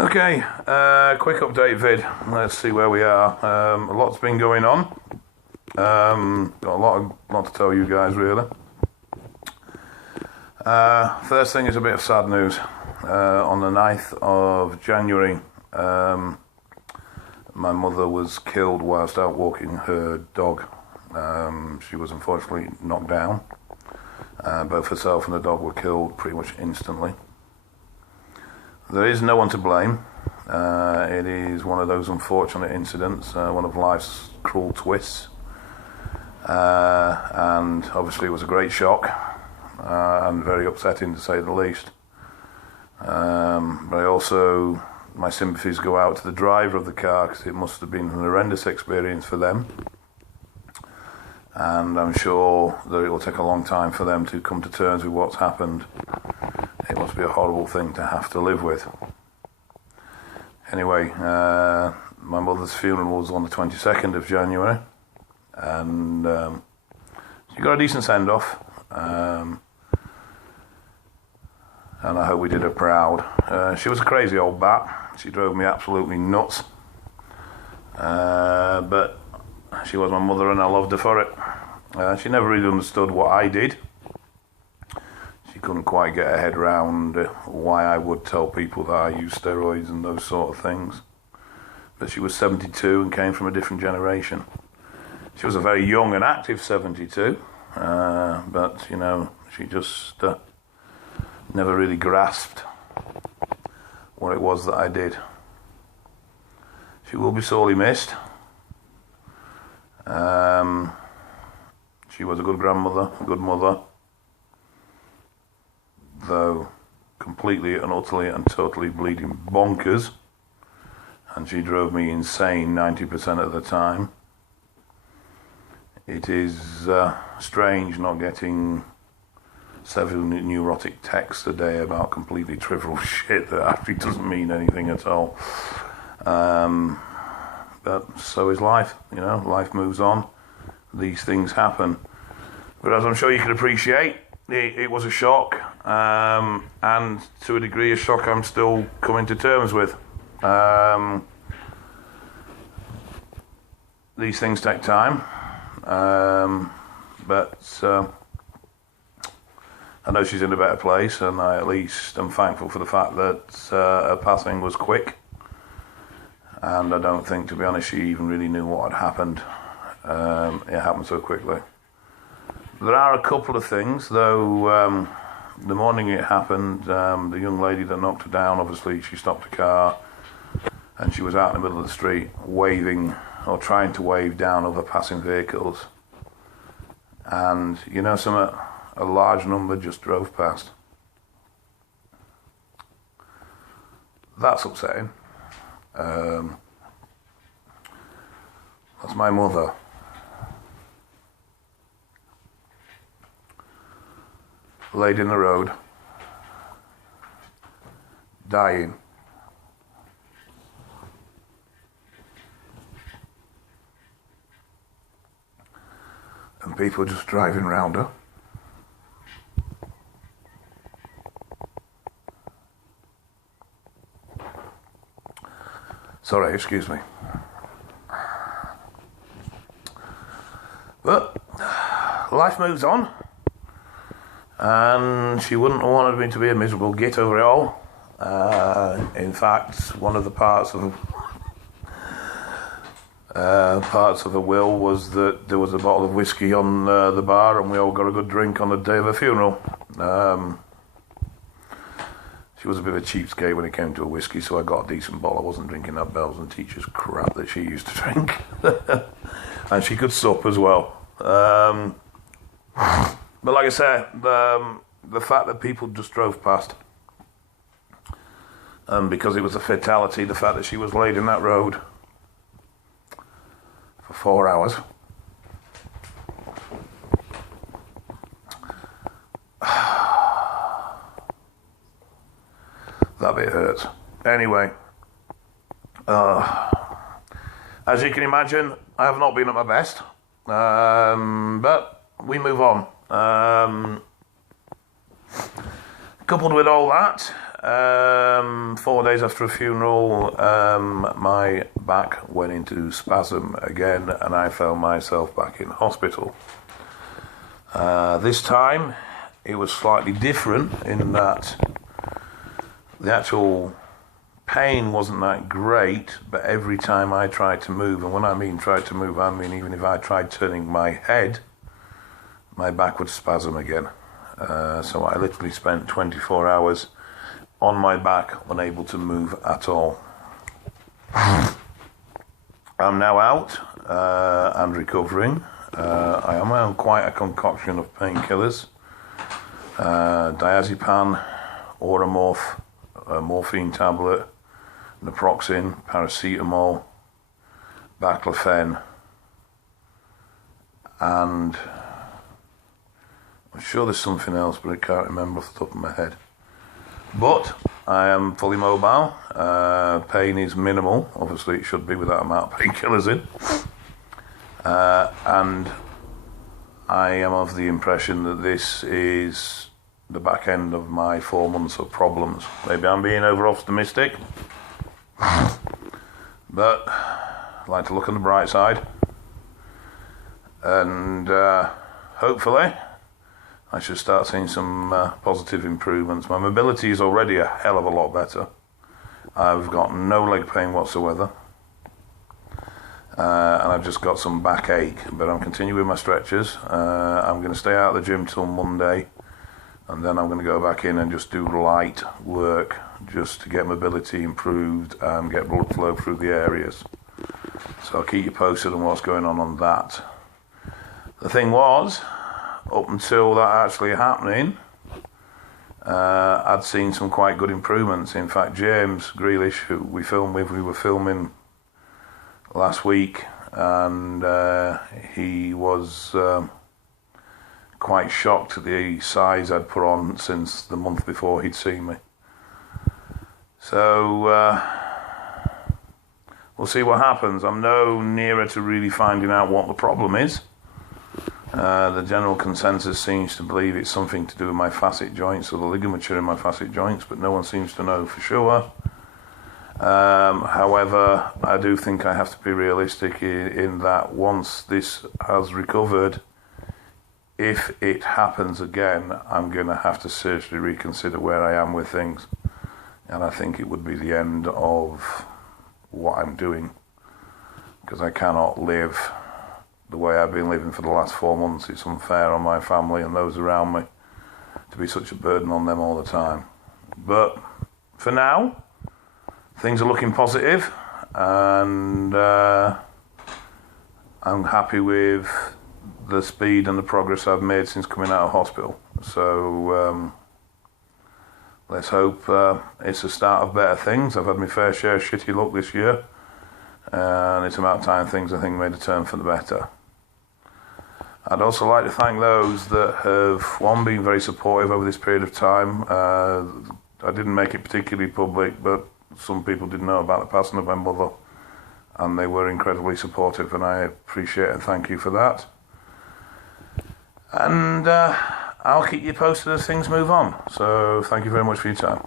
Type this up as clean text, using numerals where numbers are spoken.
Okay, quick update vid. Let's see where we are. A lot's been going on. Got a lot to tell you guys, really. First thing is a bit of sad news. On the 9th of January, my mother was killed whilst out walking her dog. She was unfortunately knocked down. Both herself and the dog were killed pretty much instantly. There is no one to blame. It is one of those unfortunate incidents, one of life's cruel twists. And obviously it was a great shock and very upsetting to say the least. But my sympathies go out to the driver of the car, because it must have been an horrendous experience for them. And I'm sure that it will take a long time for them to come to terms with what's happened. It must be a horrible thing to have to live with. Anyway, my mother's funeral was on the 22nd of January, and she got a decent send-off, and I hope we did her proud. She was a crazy old bat. She drove me absolutely nuts, but she was my mother and I loved her for it. She never really understood what I did. She couldn't quite get her head round why I would tell people that I use steroids and those sort of things. But she was 72 and came from a different generation. She was a very young and active 72, but, you know, she just never really grasped what it was that I did. She will be sorely missed. She was a good grandmother, a good mother, though completely and utterly and totally bleeding bonkers, and she drove me insane 90% of the time. It is strange not getting several neurotic texts a day about completely trivial shit that actually doesn't mean anything at all. But so is life, you know, life moves on. These things happen. But as I'm sure you can appreciate, it was a shock, and to a degree a shock I'm still coming to terms with. These things take time, but I know she's in a better place, and I at least am thankful for the fact that her passing was quick. And I don't think, to be honest, she even really knew what had happened. It happened so quickly. There are a couple of things, though. The morning it happened, the young lady that knocked her down, obviously she stopped the car and she was out in the middle of the street waving, or trying to wave down other passing vehicles. And, you know something, a large number just drove past. That's upsetting. That's my mother. Laid in the road, dying. And people just driving round her. Sorry, excuse me. But life moves on. And she wouldn't have wanted me to be a miserable git over it all. In fact, one of the parts of the will was that there was a bottle of whiskey on the bar, and we all got a good drink on the day of her funeral. She was a bit of a cheapskate when it came to a whiskey, so I got a decent bottle. I wasn't drinking that bells and teachers crap that she used to drink. And she could sup as well. But like I said, the fact that people just drove past, because it was a fatality, the fact that she was laid in that road for 4 hours. That bit hurts. Anyway, as you can imagine, I have not been at my best, but we move on. Coupled with all that, 4 days after a funeral, my back went into spasm again, and I found myself back in hospital. This time, it was slightly different in that the actual pain wasn't that great, but every time I tried to move, and when I mean tried to move, I mean even if I tried turning my head, my back would spasm again. So I literally spent 24 hours on my back, unable to move at all. I'm now out and recovering. I am on quite a concoction of painkillers. Diazepam, Oromorph, a morphine tablet, naproxen, paracetamol, baclofen, and I'm sure there's something else, but I can't remember off the top of my head. But I am fully mobile. Pain is minimal. Obviously, it should be with that amount of painkillers in. And I am of the impression that this is the back end of my 4 months of problems. Maybe I'm being over-optimistic, but I like to look on the bright side. And hopefully, I should start seeing some positive improvements. My mobility is already a hell of a lot better. I've got no leg pain whatsoever. And I've just got some backache, but I'm continuing with my stretches. I'm going to stay out of the gym till Monday, and then I'm going to go back in and just do light work just to get mobility improved and get blood flow through the areas. So I'll keep you posted on what's going on that. The thing was, up until that actually happening, I'd seen some quite good improvements. In fact, James Grealish, who we filmed with, we were filming last week, and he was quite shocked at the size I'd put on since the month before he'd seen me. So we'll see what happens. I'm no nearer to really finding out what the problem is. The general consensus seems to believe it's something to do with my facet joints or the ligature in my facet joints, but no one seems to know for sure. However, I do think I have to be realistic in that once this has recovered, if it happens again, I'm going to have to seriously reconsider where I am with things. And I think it would be the end of what I'm doing, because I cannot live the way I've been living for the last 4 months. It's unfair on my family and those around me to be such a burden on them all the time. But for now, things are looking positive, and I'm happy with the speed and the progress I've made since coming out of hospital. So let's hope it's the start of better things. I've had my fair share of shitty luck this year, and it's about time things, I think, made a turn for the better. I'd also like to thank those that have, one, been very supportive over this period of time. I didn't make it particularly public, but some people didn't know about the passing of my mother, and they were incredibly supportive, and I appreciate and thank you for that. And I'll keep you posted as things move on. So thank you very much for your time.